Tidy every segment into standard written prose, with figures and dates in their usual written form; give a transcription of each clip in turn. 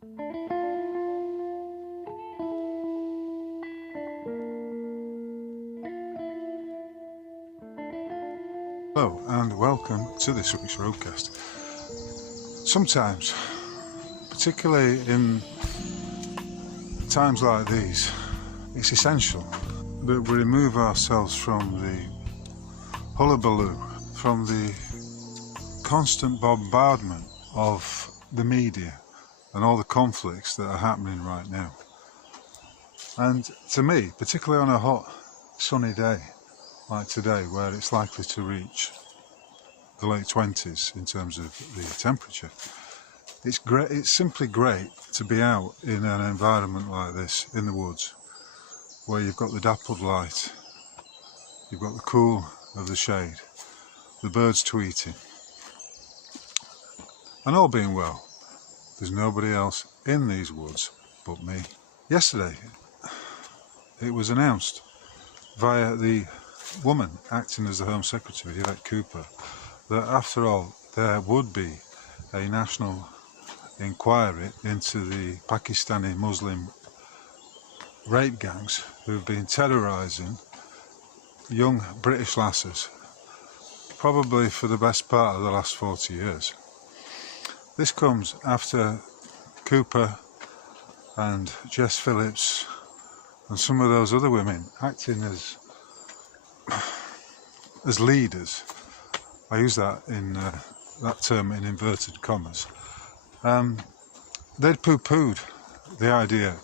Hello and welcome to this week's Roadcast. Sometimes, particularly in times like these, it's essential that we remove ourselves from the hullabaloo, from the constant bombardment of the media and all the conflicts that are happening right now. And to me, particularly on a hot, sunny day like today, where it's likely to reach the late 20s in terms of the temperature, it's great. It's simply great to be out in an environment like this in the woods, where you've got the dappled light, you've got the cool of the shade, the birds tweeting, and all being well, there's nobody else in these woods but me. Yesterday, it was announced via the woman acting as the Home Secretary, Yvette Cooper, that after all there would be a national inquiry into the Pakistani Muslim rape gangs who've been terrorising young British lasses probably for the best part of the last 40 years. This comes after Cooper and Jess Phillips and some of those other women acting as leaders. I use that term in inverted commas. They'd poo-pooed the idea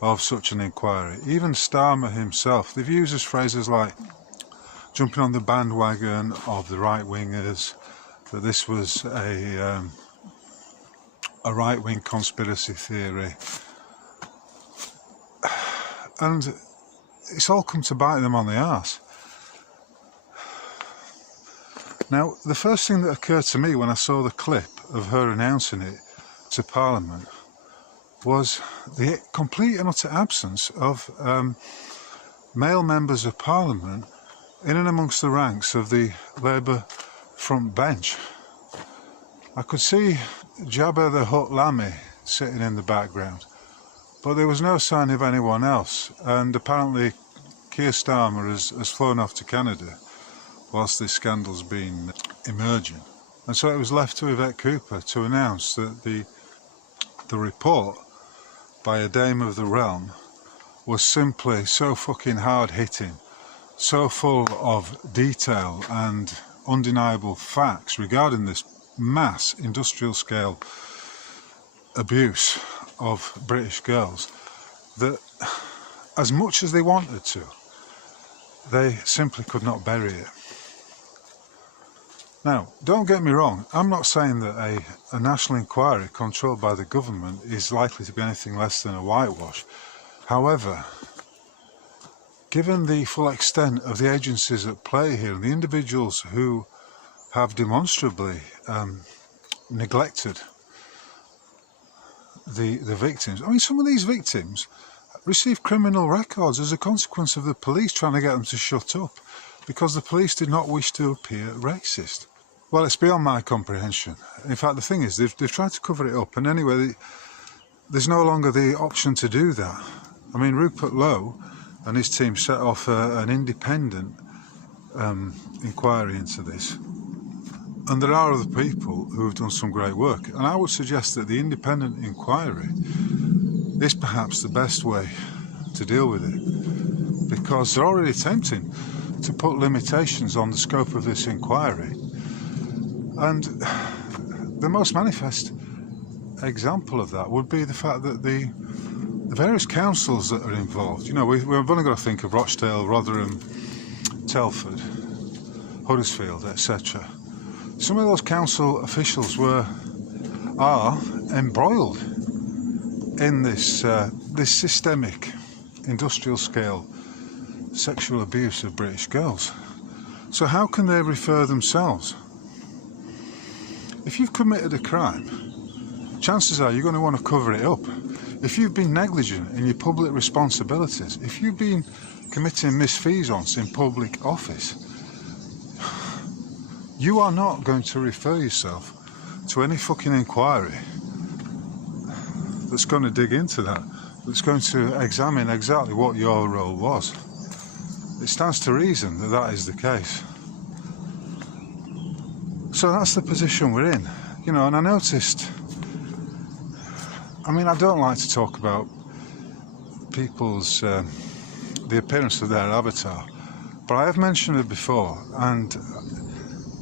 of such an inquiry. Even Starmer himself, they've used phrases like jumping on the bandwagon of the right-wingers, that this was a right-wing conspiracy theory. And it's all come to bite them on the arse. Now, the first thing that occurred to me when I saw the clip of her announcing it to Parliament was the complete and utter absence of male members of Parliament in and amongst the ranks of the Labour front bench. I could see Jabba the Hutt Lammy sitting in the background, but there was no sign of anyone else, and apparently Keir Starmer has flown off to Canada whilst this scandal's been emerging. And so it was left to Yvette Cooper to announce that the report by a dame of the realm was simply so fucking hard-hitting, so full of detail and undeniable facts regarding this mass industrial scale abuse of British girls, that as much as they wanted to, they simply could not bury it. Now, don't get me wrong, I'm not saying that a national inquiry controlled by the government is likely to be anything less than a whitewash. However, given the full extent of the agencies at play here and the individuals who have demonstrably neglected the victims, I mean, some of these victims received criminal records as a consequence of the police trying to get them to shut up because the police did not wish to appear racist. Well, it's beyond my comprehension. In fact, the thing is, they've tried to cover it up, and anyway, there's no longer the option to do that. I mean, Rupert Lowe and his team set off an independent inquiry into this, and there are other people who have done some great work, and I would suggest that the independent inquiry is perhaps the best way to deal with it, because they're already attempting to put limitations on the scope of this inquiry. And the most manifest example of that would be the fact that the various councils that are involved, you know, we've only got to think of Rochdale, Rotherham, Telford, Huddersfield, etc. Some of those council officials are embroiled in this systemic industrial scale sexual abuse of British girls. So how can they refer themselves? If you've committed a crime, chances are you're going to want to cover it up. If you've been negligent in your public responsibilities, if you've been committing misfeasance in public office, you are not going to refer yourself to any fucking inquiry that's going to dig into that, that's going to examine exactly what your role was. It stands to reason that that is the case. So that's the position we're in, you know. And I noticed, I mean, I don't like to talk about people's the appearance of their avatar, but I have mentioned her before, and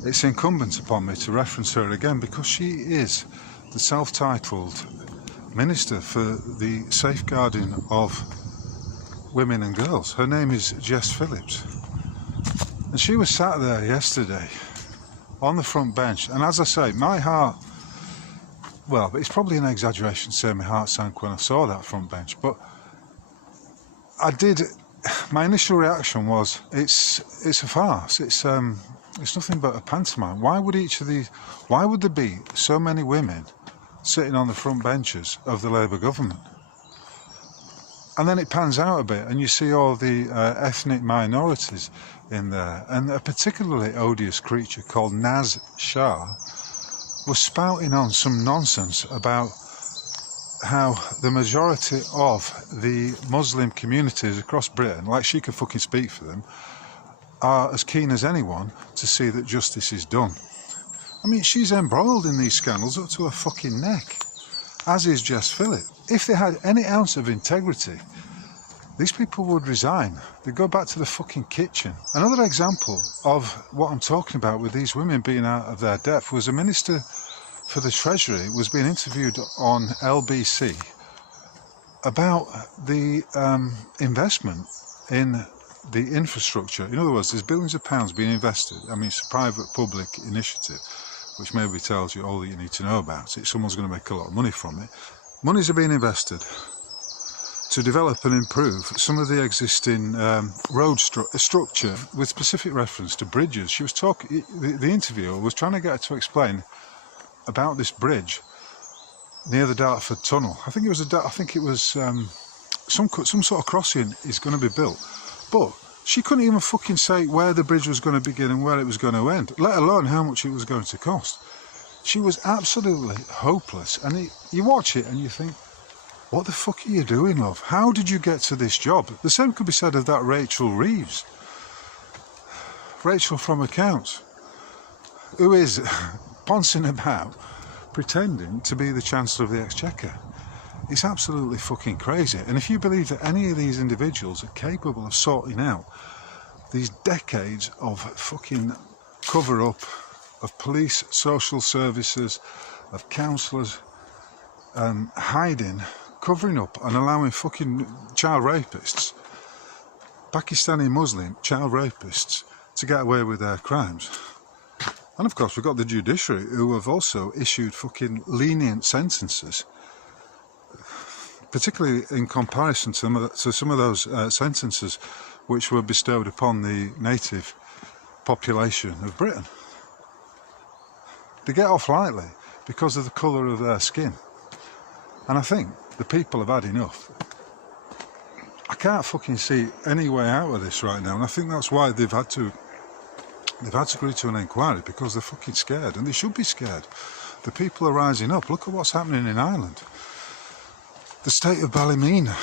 it's incumbent upon me to reference her again, because she is the self-titled Minister for the Safeguarding of Women and Girls. Her name is Jess Phillips, and she was sat there yesterday on the front bench, and as I say, my heart, well, it's probably an exaggeration to say my heart sank when I saw that front bench, but my initial reaction was, it's a farce, it's nothing but a pantomime. Why would there be so many women sitting on the front benches of the Labour government? And then it pans out a bit, and you see all the ethnic minorities in there, and a particularly odious creature called Naz Shah was spouting on some nonsense about how the majority of the Muslim communities across Britain, like she could fucking speak for them, are as keen as anyone to see that justice is done. I mean, she's embroiled in these scandals up to her fucking neck, as is Jess Phillips. If they had any ounce of integrity, these people would resign. They'd go back to the fucking kitchen. Another example of what I'm talking about with these women being out of their depth was a minister for the Treasury was being interviewed on LBC about the investment in the infrastructure. In other words, there's billions of pounds being invested. I mean, it's a private-public initiative, which maybe tells you all that you need to know about it. Someone's going to make a lot of money from it. Monies are being invested to develop and improve some of the existing road structure with specific reference to bridges. She was talking, the interviewer was trying to get her to explain about this bridge near the Dartford Tunnel. I think it was some sort of crossing is going to be built, but she couldn't even fucking say where the bridge was going to begin and where it was going to end, let alone how much it was going to cost. She was absolutely hopeless, and you watch it and you think, what the fuck are you doing, love? How did you get to this job? The same could be said of that Rachel Reeves. Rachel from Accounts, who is poncing about pretending to be the Chancellor of the Exchequer. It's absolutely fucking crazy. And if you believe that any of these individuals are capable of sorting out these decades of fucking cover-up of police, social services, of counsellors, hiding, covering up and allowing fucking child rapists, Pakistani Muslim child rapists, to get away with their crimes. And of course we've got the judiciary, who have also issued fucking lenient sentences, particularly in comparison to some of those sentences which were bestowed upon the native population of Britain. They get off lightly because of the colour of their skin. And I think the people have had enough. I can't fucking see any way out of this right now, and I think that's why they've had to agree to an inquiry, because they're fucking scared, and they should be scared. The people are rising up. Look at what's happening in Ireland. The state of Ballymena.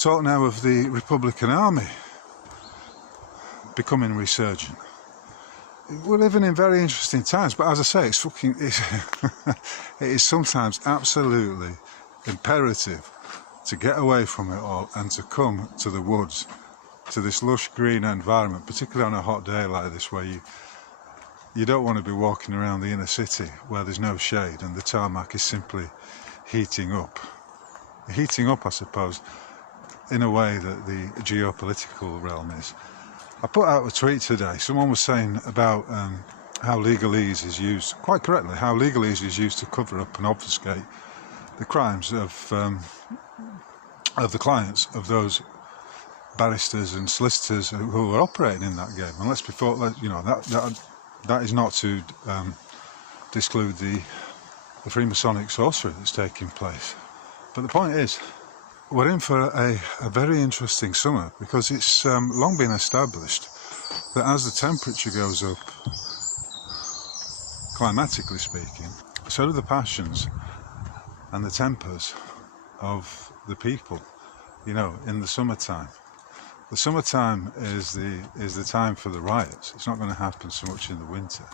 Talk now of the Republican Army becoming resurgent. We're living in very interesting times, but as I say, it is sometimes absolutely imperative to get away from it all and to come to the woods, to this lush green environment, particularly on a hot day like this, where you don't want to be walking around the inner city where there's no shade and the tarmac is simply heating up, I suppose, in a way that the geopolitical realm is. I put out a tweet today. Someone was saying about how legalese is used, quite correctly, how legalese is used to cover up and obfuscate the crimes of the clients of those barristers and solicitors who are operating in that game. And let's be you know, that is not to disclude the Freemasonic sorcery that's taking place. But the point is, we're in for a very interesting summer, because it's long been established that as the temperature goes up, climatically speaking, so do the passions and the tempers of the people, you know, in the summertime. The summertime is the time for the riots. It's not going to happen so much in the winter,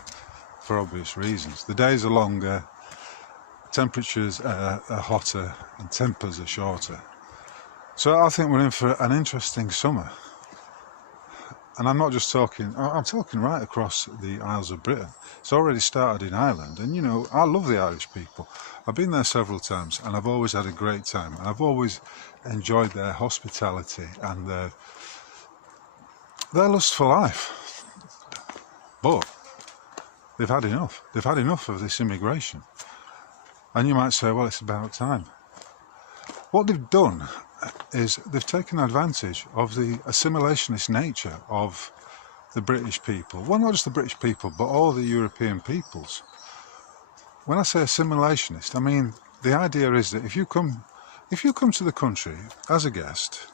for obvious reasons. The days are longer, temperatures are hotter, and tempers are shorter. So I think we're in for an interesting summer. And I'm not just talking, I'm talking right across the Isles of Britain. It's already started in Ireland, and you know, I love the Irish people. I've been there several times, and I've always had a great time, and I've always enjoyed their hospitality and their lust for life. But they've had enough. They've had enough of this immigration. And you might say, well, it's about time. What they've done is they've taken advantage of the assimilationist nature of the British people. Well, not just the British people, but all the European peoples. When I say assimilationist, I mean the idea is that if you come to the country as a guest,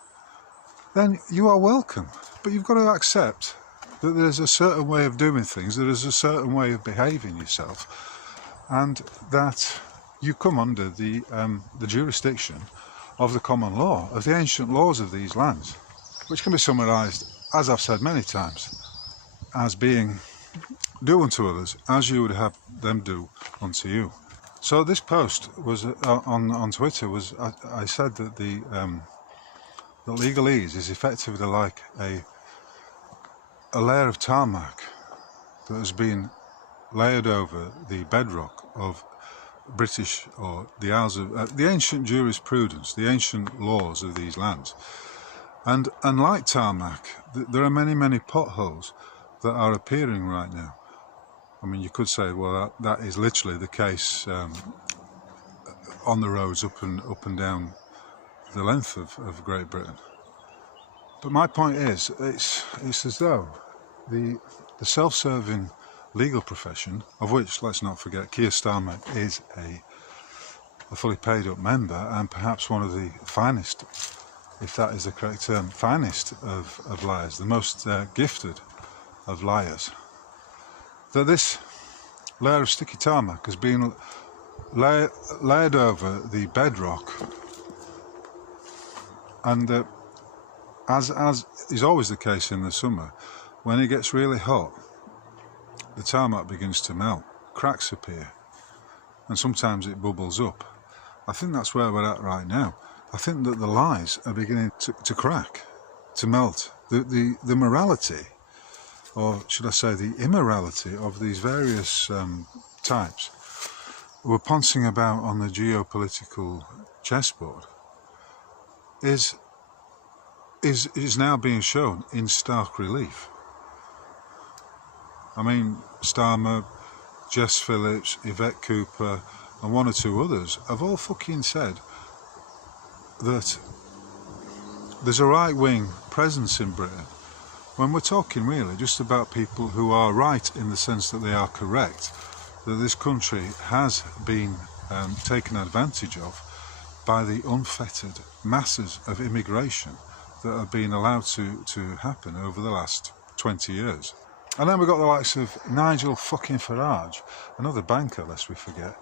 then you are welcome. But you've got to accept that there's a certain way of doing things, there is a certain way of behaving yourself, and that you come under the jurisdiction of the common law, of the ancient laws of these lands, which can be summarised, as I've said many times, as being do unto others as you would have them do unto you. So this post was on Twitter. I said that the legalese is effectively like a layer of tarmac that has been layered over the bedrock of British, or the Isles of the ancient jurisprudence, the ancient laws of these lands. And like tarmac, there are many potholes that are appearing right now. I mean, you could say, well, that is literally the case on the roads up and down the length of Great Britain. But my point is, it's as though the self-serving legal profession, of which, let's not forget, Keir Starmer is a fully paid up member, and perhaps one of the finest, if that is the correct term, finest of liars, the most gifted of liars, that this layer of sticky tarmac has been layered over the bedrock, and that, as is always the case in the summer, when it gets really hot, the tarmac begins to melt, cracks appear, and sometimes it bubbles up. I think that's where we're at right now. I think that the lies are beginning to crack, to melt. The morality, or should I say the immorality, of these various types who are pouncing about on the geopolitical chessboard is now being shown in stark relief. I mean, Starmer, Jess Phillips, Yvette Cooper, and one or two others have all fucking said that there's a right-wing presence in Britain, when we're talking really just about people who are right in the sense that they are correct, that this country has been taken advantage of by the unfettered masses of immigration that have been allowed to happen over the last 20 years. And then we've got the likes of Nigel fucking Farage, another banker, lest we forget,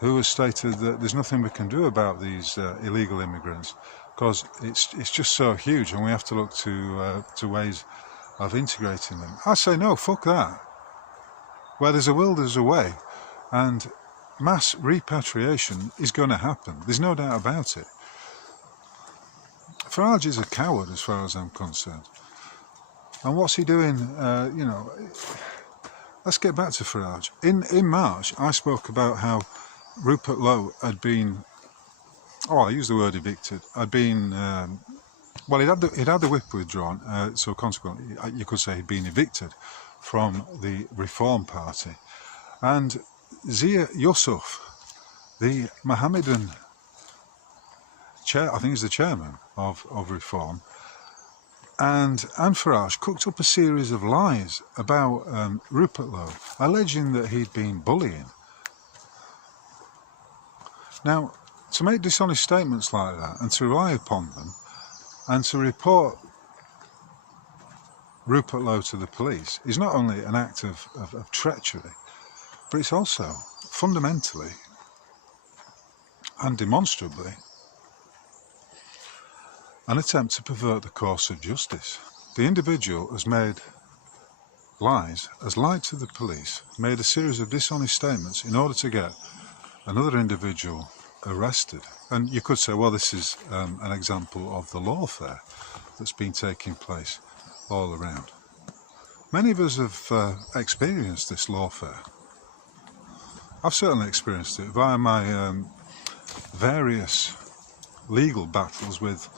who has stated that there's nothing we can do about these illegal immigrants because it's just so huge, and we have to look to ways of integrating them. I say no, fuck that. Where there's a will, there's a way, and mass repatriation is going to happen. There's no doubt about it. Farage is a coward as far as I'm concerned. And what's he doing? You know, let's get back to Farage. In March, I spoke about how Rupert Lowe had been, I use the word evicted, had been, well, he'd had the whip withdrawn, so consequently, you could say he'd been evicted from the Reform Party. And Zia Yusuf, the Mohammedan chair, I think he's the chairman of Reform, and Farage cooked up a series of lies about Rupert Lowe, alleging that he'd been bullying. Now, to make dishonest statements like that and to rely upon them and to report Rupert Lowe to the police is not only an act of treachery, but it's also fundamentally and demonstrably an attempt to pervert the course of justice. The individual has lied to the police, made a series of dishonest statements in order to get another individual arrested. And you could say, well, this is an example of the lawfare that's been taking place all around. Many of us have experienced this lawfare. I've certainly experienced it via my various legal battles with,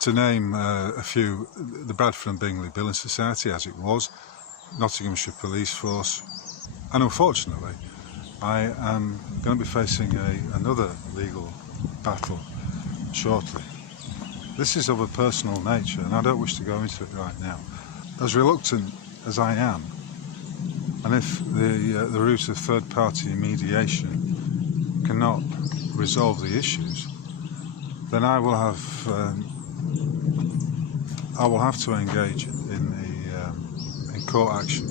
to name a few, the Bradford and Bingley Billing Society, as it was, Nottinghamshire Police Force, and unfortunately I am going to be facing another legal battle shortly. This is of a personal nature and I don't wish to go into it right now. As reluctant as I am, and if the route of third-party mediation cannot resolve the issues, then I will have to engage in court action.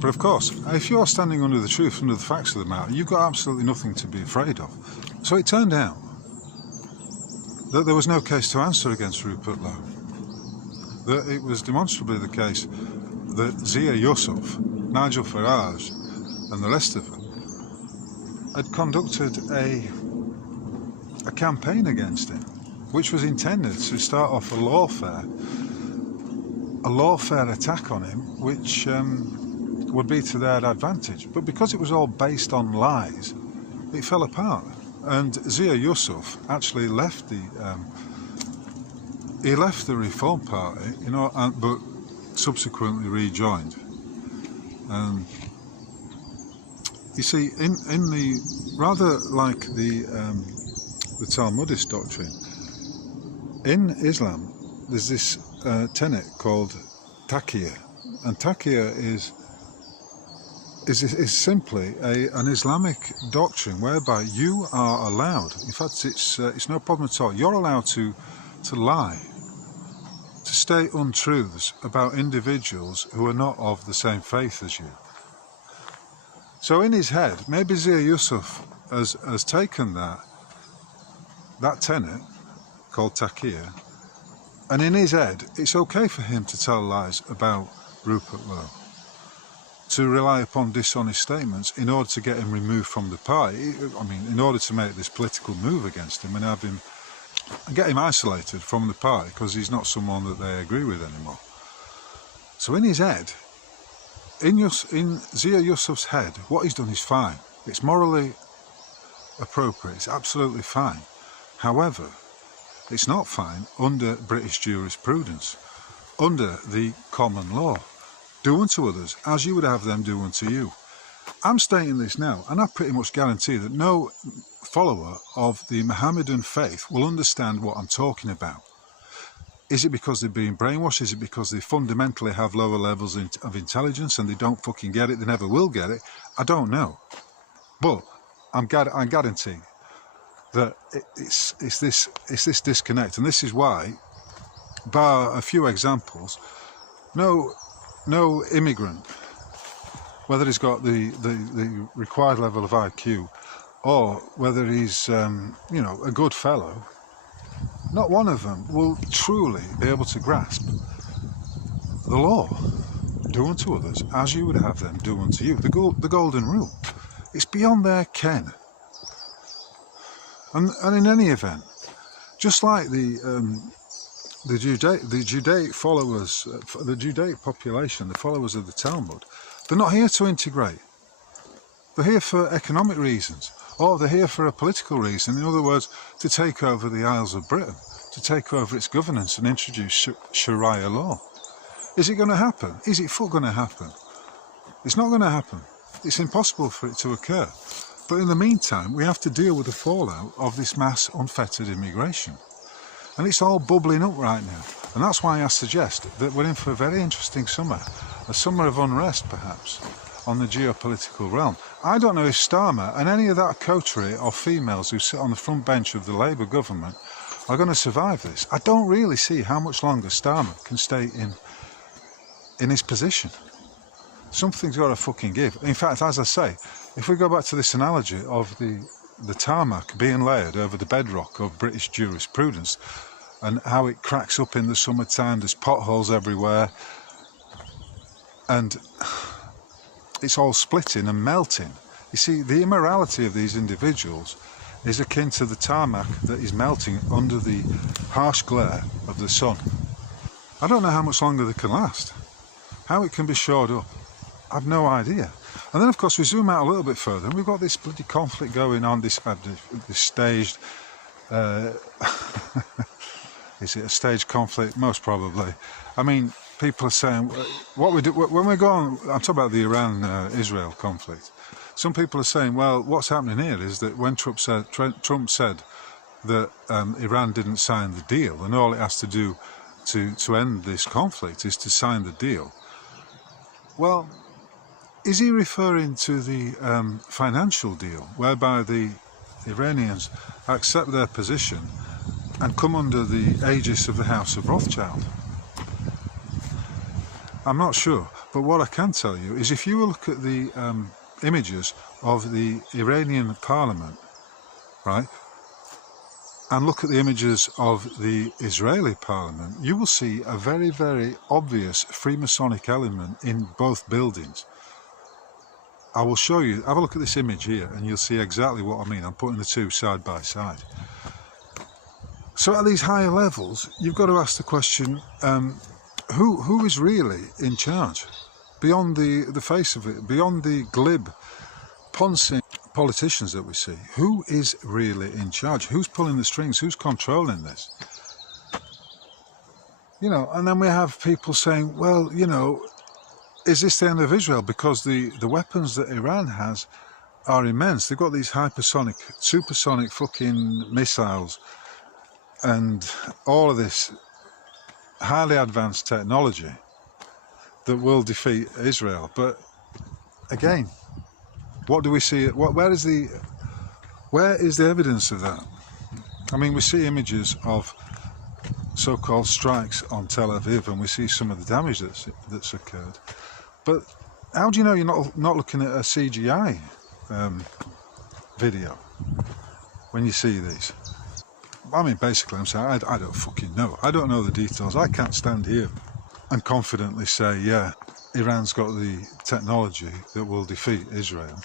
But of course, if you're standing under the truth, under the facts of the matter, you've got absolutely nothing to be afraid of. So it turned out that there was no case to answer against Rupert Lowe. That it was demonstrably the case that Zia Yusuf, Nigel Farage and the rest of them had conducted a campaign against him, which was intended to start off a lawfare attack on him, which would be to their advantage. But because it was all based on lies, it fell apart. And Zia Yusuf actually left the Reform Party, but subsequently rejoined. You see, in the rather like the Talmudist doctrine, in Islam there's this tenet called taqiyya, and taqiyya is simply an Islamic doctrine whereby you are allowed, in fact it's no problem at all, you're allowed to lie, to state untruths about individuals who are not of the same faith as you. So in his head, maybe Zia Yusuf has taken that tenet called taqiyya, and in his head it's okay for him to tell lies about Rupert Lowe, to rely upon dishonest statements in order to get him removed from the party. I mean, in order to make this political move against him and have him, get him isolated from the party because he's not someone that they agree with anymore. So in his head, in Zia Yusuf's head, what he's done is fine. It's morally appropriate, it's absolutely fine. However, it's not fine under British jurisprudence, under the common law. Do unto others as you would have them do unto you. I'm stating this now, and I pretty much guarantee that no follower of the Mohammedan faith will understand what I'm talking about. Is it because they're being brainwashed? Is it because they fundamentally have lower levels of intelligence and they don't fucking get it, they never will get it? I don't know. But I guarantee that it's this disconnect, and this is why, bar a few examples, no immigrant, whether he's got the required level of IQ or whether he's a good fellow, not one of them will truly be able to grasp the law. Do unto others as you would have them do unto you. The golden rule. It's beyond their ken. And in any event, just like the Judaic followers, the Judaic population, the followers of the Talmud, they're not here to integrate. They're here for economic reasons, or they're here for a political reason. In other words, to take over the Isles of Britain, to take over its governance and introduce Sharia law. Is it going to happen? Is it going to happen? It's not going to happen. It's impossible for it to occur. But in the meantime, we have to deal with the fallout of this mass unfettered immigration. And it's all bubbling up right now. And that's why I suggest that we're in for a very interesting summer. A summer of unrest, perhaps, on the geopolitical realm. I don't know if Starmer and any of that coterie of females who sit on the front bench of the Labour government are going to survive this. I don't really see how much longer Starmer can stay in his position. Something's got to fucking give. In fact, as I say, if we go back to this analogy of the tarmac being layered over the bedrock of British jurisprudence and how it cracks up in the summertime, there's potholes everywhere, and it's all splitting and melting. You see, the immorality of these individuals is akin to the tarmac that is melting under the harsh glare of the sun. I don't know how much longer they can last, how it can be shored up. I've no idea. And then, of course, we zoom out a little bit further, and we've got this bloody conflict going on, this staged... is it a staged conflict? Most probably. I mean, people are saying, what we do when we go on... I'm talking about the Iran-Israel conflict. Some people are saying, well, what's happening here is that when Trump said that Iran didn't sign the deal, and all it has to do to end this conflict is to sign the deal. Well, is he referring to the financial deal, whereby the Iranians accept their position and come under the aegis of the House of Rothschild? I'm not sure, but what I can tell you is if you look at the images of the Iranian parliament, right, and look at the images of the Israeli parliament, you will see a very, very obvious Freemasonic element in both buildings. I will show you, have a look at this image here, and you'll see exactly what I mean. I'm putting the two side by side. So at these higher levels, you've got to ask the question, who is really in charge? Beyond the face of it, beyond the glib, poncing politicians that we see, who is really in charge? Who's pulling the strings? Who's controlling this? You know, and then we have people saying, well, you know, is this the end of Israel? Because the weapons that Iran has are immense. They've got these hypersonic, supersonic fucking missiles and all of this highly advanced technology that will defeat Israel. But again, what do we see? Where is the evidence of that? I mean, we see images of so-called strikes on Tel Aviv, and we see some of the damage that's occurred. But how do you know you're not looking at a CGI video when you see these? I mean, basically, I'm saying I don't fucking know. I don't know the details. I can't stand here and confidently say, yeah, Iran's got the technology that will defeat Israel.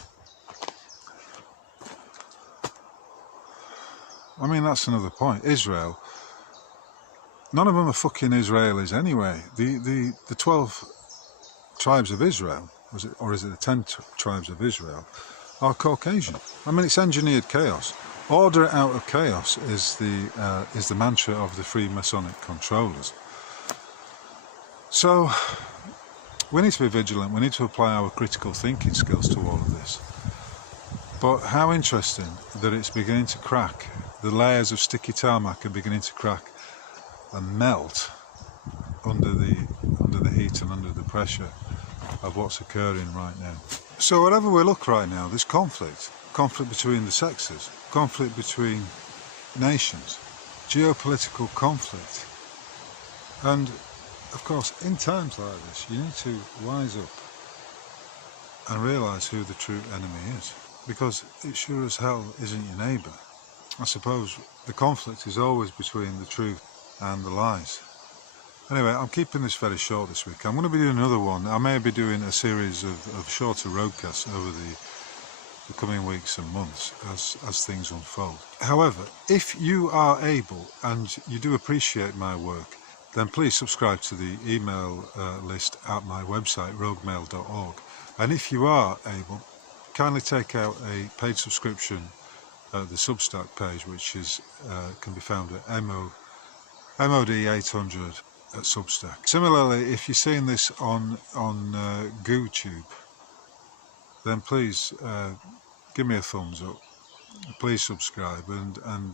I mean, that's another point. Israel, none of them are fucking Israelis anyway. The 12 tribes of Israel, or is it the 10 tribes of Israel, are Caucasian. I mean, it's engineered chaos. Order out of chaos is the mantra of the Freemasonic controllers. So we need to be vigilant. We need to apply our critical thinking skills to all of this. But how interesting that it's beginning to crack. The layers of sticky tarmac are beginning to crack and melt under the heat and under the pressure of what's occurring right now. So wherever we look right now, there's conflict between the sexes, conflict between nations, geopolitical conflict. And of course, in times like this, you need to wise up and realise who the true enemy is, because it sure as hell isn't your neighbour. I suppose the conflict is always between the truth and the lies. Anyway, I'm keeping this very short this week. I'm going to be doing another one. I may be doing a series of shorter roadcasts over the coming weeks and months as things unfold. However, if you are able and you do appreciate my work, then please subscribe to the email list at my website, roguemail.org. And if you are able, kindly take out a paid subscription at the Substack page, which is can be found at MOD 800 at Substack. Similarly, if you're seeing this on GooTube, then please give me a thumbs up. Please subscribe, and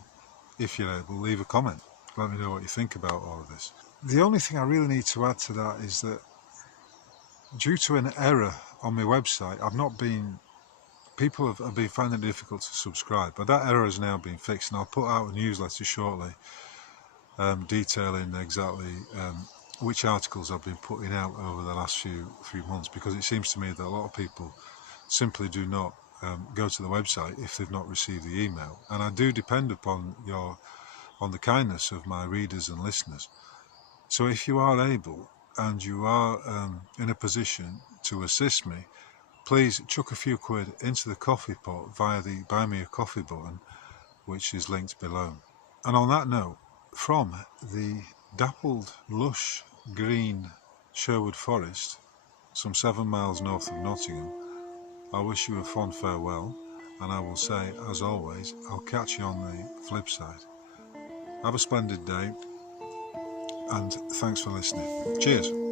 if you're able, leave a comment. Let me know what you think about all of this. The only thing I really need to add to that is that due to an error on my website, people have been finding it difficult to subscribe, but that error has now been fixed, and I'll put out a newsletter shortly detailing exactly which articles I've been putting out over the last few months, because it seems to me that a lot of people simply do not go to the website if they've not received the email. And I do depend upon the kindness of my readers and listeners. So if you are able and you are in a position to assist me, please chuck a few quid into the coffee pot via the Buy Me a Coffee button, which is linked below. And on that note, from the dappled, lush, green Sherwood Forest, some 7 miles north of Nottingham, I wish you a fond farewell, and I will say, as always, I'll catch you on the flip side. Have a splendid day, and thanks for listening. Cheers.